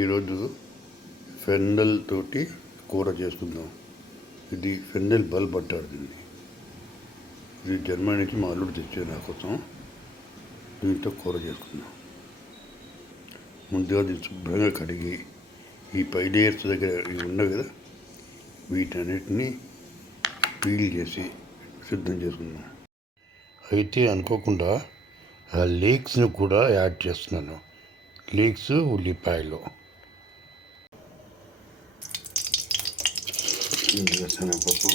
ఈరోజు ఫెన్నెల్ తోటి కూర చేసుకుందాం. ఇది ఫెన్నెల్ బల్బ్ అంటారు దీన్ని. ఇది జర్మనీ నుంచి మా అల్లుడు తెచ్చారు నా కోసం. దీంతో కూర చేసుకుందాం. ముందుగా దీన్ని శుభ్రంగా కడిగి ఈ పై లేయర్స్ దగ్గర ఇవి ఉన్నవి కదా, వీటన్నిటిని పీల్ చేసి సిద్ధం చేసుకుందాం. అయితే అనుకోకుండా ఆ లేక్స్ని కూడా యాడ్ చేస్తున్నాను. లేక్స్ ఉల్లిపాయలు శనగపప్పు,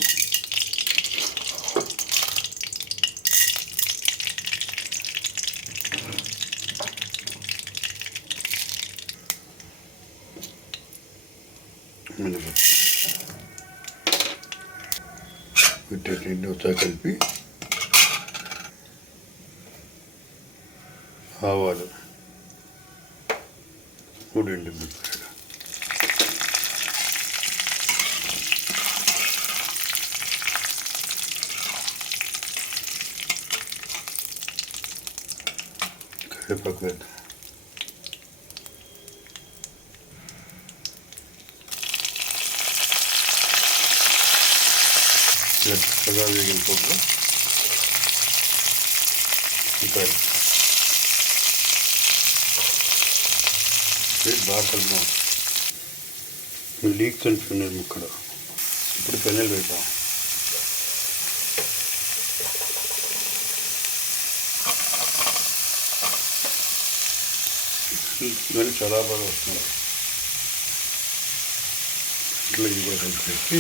మినపప్పు వీటి ఒకసారి కలిపి ఆవాలు, 3 ఎండుమిరపకాయలు, కరివేపాకు వేద్దాం. ఇలా చక్కగా వేగిన పోట్లో ఇంకా బాగా కలుపుదాం. లీక్స్ అండ్ ఫెన్నెల్ ముక్కలు. ఇప్పుడు ఫెన్నెల్ వేద్దాం. ఇవన్నీ చాలా బాగా వస్తున్నాయి. ఇట్లా ఇది కూడా కలిపి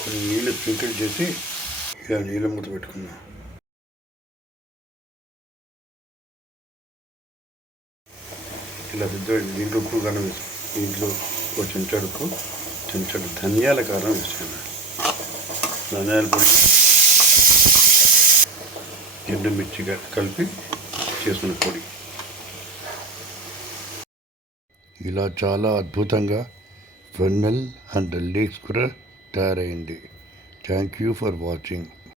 కొన్ని నీళ్ళు స్ప్రింకిల్ చేసి ఇలా నీళ్ళ మూత పెట్టుకుందాం. ఇలా పెద్ద దీంట్లో ఉప్పు కారం వేసి, దీంట్లో ఒక చెంచాడు ధనియాల కారం వేసాను. ధనియాల పొడి, ఎండుమిర్చిగా కలిపి చేసుకున్న పొడి. ఇలా చాలా అద్భుతంగా ఫెన్నెల్ అండ్ లేక్స్ కూడా తయారైంది. Thank you for watching.